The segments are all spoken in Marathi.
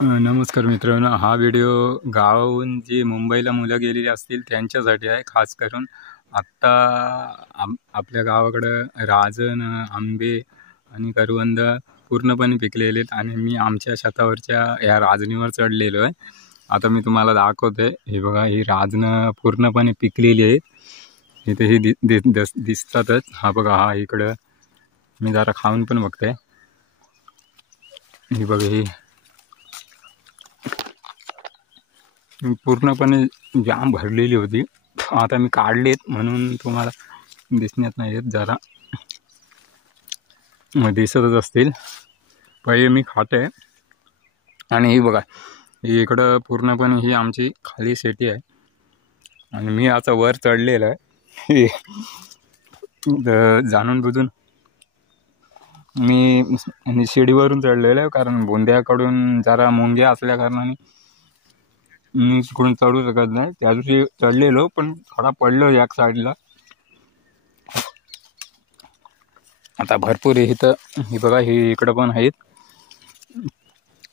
नमस्कार मित्रांनो, हा व्हिडिओ गावाहून जी मुंबईला मुलं गेलेली असतील त्यांच्यासाठी आहे. खास करून आत्ता आपल्या गावाकडं राजन, आंबे आणि करवंद पूर्णपणे पिकलेले आहेत आणि मी आमच्या शेतावरच्या या राजनीवर चढलेलो आहे. आता मी तुम्हाला दाखवते. हे बघा, ही राजनं पूर्णपणे पिकलेली आहेत. इथे ही दिसतातच. हा बघा, हा इकडं मी जरा खाऊन पण बघते. ही बघा, ही पूर्णपणे जाम भरलेली होती. आता मी काढलेत म्हणून तुम्हाला दिसण्यात नाही येत, जरा दिसतच असतील. पहिले मी खाते. आणि ही बघा, ही इकडं पूर्णपणे ही आमची खाली शेती आहे आणि मी आता वर चढलेलं आहे. जाणून बुजून मी शिडीवरून चढलेलं आहे, कारण बोंद्याकडून जरा मुंग्या असल्या कारणाने मी तिकडून चढू शकत नाही. त्या दिवशी चढलेलो पण थोडा पडलो एक साईडला. आता भरपूर इथं ही बघा, ही इकडं पण आहेत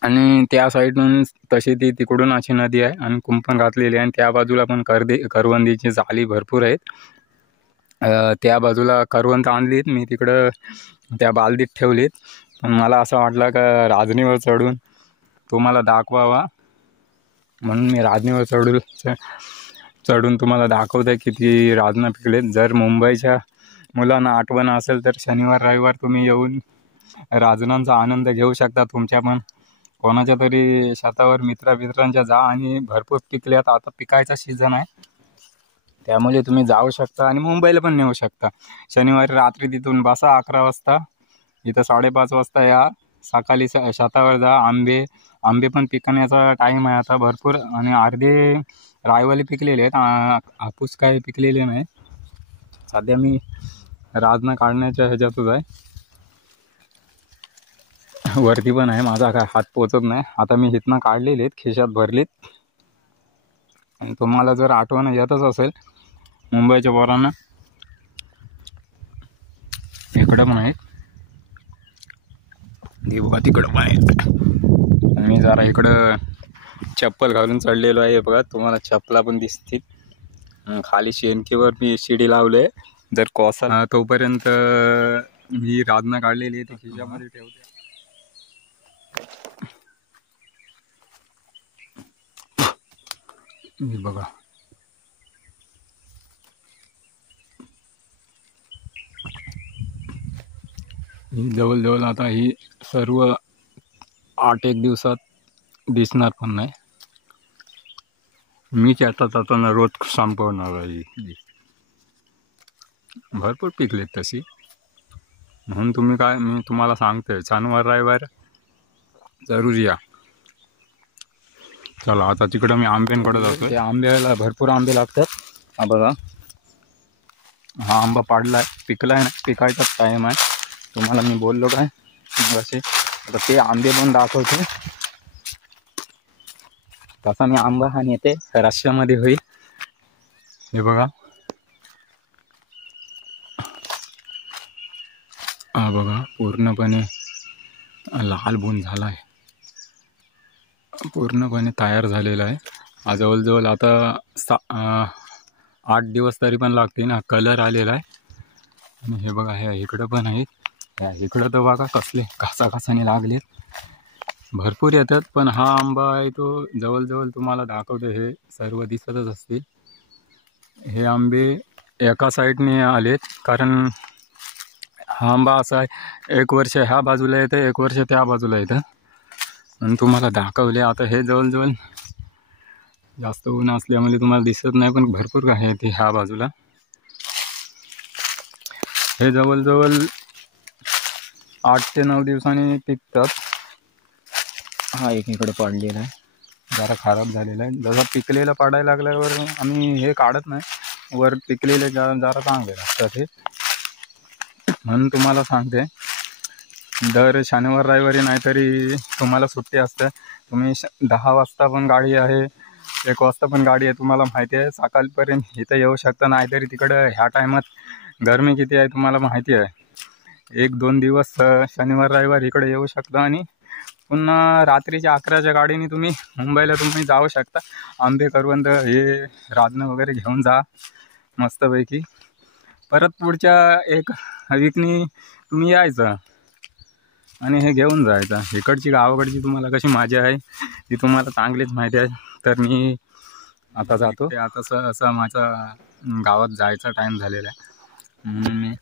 आणि त्या साईडून तशी ती तिकडून अशी नदी आहे आणि कुंपण घातलेली आहे आणि त्या बाजूला पण करवंदीची जाळी भरपूर आहेत. त्या बाजूला करवंद आणलीत, मी तिकडं त्या बालदीत ठेवलीत. पण मला असं वाटलं का राजनीवर चढून तुम्हाला दाखवावा म्हणून मी राजनीवर चढून तुम्हाला दाखवते किती राजनं पिकलेत. जर मुंबईच्या मुलांना आठवण असेल तर शनिवार रविवार तुम्ही येऊन राजनांचा आनंद घेऊ शकता. तुमच्या पण कोणाच्या तरी शेतावर मित्रांच्या जा, आणि भरपूर पिकल्यात. आता पिकायचा सीझन आहे त्यामुळे तुम्ही जाऊ शकता आणि मुंबईला पण नेऊ शकता. शनिवारी रात्री तिथून बसा 11 वाजता, इथं 5:30 वाजता या. सकाळी शेतावर जा. आंबे पण पिकण्याचा टाईम आहे आता भरपूर, आणि अर्धे रायवाले पिकलेले आहेत. हापूस काही पिकलेले नाही. सध्या मी राजना काढण्याच्या ह्याच्यातच आहे. वरती पण आहे, माझा काय हात पोचत नाही. आता मी इथनं काढलेले आहेत, खिशात भरलीत. आणि तुम्हाला जर आठवण येतच असेल मुंबईच्या पोरांना, इकडं पण आहेत. बघा, तिकडं पण आहेत. मी जरा इकडं चप्पल घालून चढलेलो आहे. बघा, तुम्हाला चप्पला पण दिसतील. खाली शेणकीवर मी शिडी लावले. जर कोसा तोपर्यंत मी राजना काढलेली आहे, ती खिशामध्ये ठेवते. बघा, ही जवळजवळ आता ही सर्व 8-1 दिवसात दिसणार पण नाही. मी जाताना रोज संपवणार आहे. भरपूर पिकलेत तशी, म्हणून मी तुम्हाला सांगतोय शनिवार रविवार जरूर या. चला, आता तिकडं मी आंब्यांकडे जातो. त्या आंब्याला भरपूर आंबे लागतात. हा बघा, हा आंबा पाडलाय, पिकलाय ना, पिकायचाच टाईम आहे. तुम्हाला मी बोललो काय असे. आता ते आंबे पण दाखवते. तसा मी आंबा हा नेते रश्श्यामध्ये होईल. हे बघा, हा बघा, पूर्णपणे लाल बुंद झाला आहे, पूर्णपणे तयार झालेला आहे. हा जवळजवळ आता 8 दिवस तरी पण लागते ना, कलर आलेला आहे. आणि हे बघा, हे इकडं पण आहेत. इकडं तर बघा कसले घासाने लागलेत, भरपूर येतात. पण हा आंबा आहे तो जवळजवळ तुम्हाला दाखवतो, हे सर्व दिसतच असतील. हे आंबे एका साईडने आलेत, कारण हा आंबा असा आहे, 1 वर्ष ह्या बाजूला येतं, 1 वर्ष त्या बाजूला येतं. आणि तुम्हाला दाखवले. आता हे जवळजवळ जास्त ऊन असल्यामुळे तुम्हाला दिसत नाही, पण भरपूर आहे ते ह्या बाजूला. हे जवळजवळ 8 ते 9 दिवसांनी पिकतात. हा एक इकडे पडलेला आहे, जरा खराब झालेला आहे. जसा पिकलेला पडायला लागल्यावर आम्ही हे काढत नाही, वर पिकलेले जरा चांगले लागतात हे. म्हणून तुम्हाला सांगते, दर शनिवार रविवारी नाहीतरी तुम्हाला सुट्टी असते. तुम्ही 10 वाजता पण गाडी आहे, 1 वाजता पण गाडी आहे. तुम्हाला माहिती आहे, सकाळपर्यंत इथं येऊ शकता. नाहीतरी तिकडं ह्या टायमात गरमी किती आहे तुम्हाला माहिती आहे. 1-2 दिवस शनिवार रविवार इकडे येऊ शकता आणि पुन्हा रात्रीच्या 11च्या गाडीने तुम्ही मुंबईला तुम्ही जाऊ शकता. आंबे करवंद हे राजनं वगैरे घेऊन जा मस्तपैकी. परत पुढच्या एक वीकनी तुम्ही यायचं आणि हे घेऊन जायचं. इकडची गावाकडची तुम्हाला कशी मजा आहे ती तुम्हाला चांगलीच माहिती आहे. तर मी आता जातो. आता असं माझा गावात जायचा टाईम झालेला आहे म्हणून मी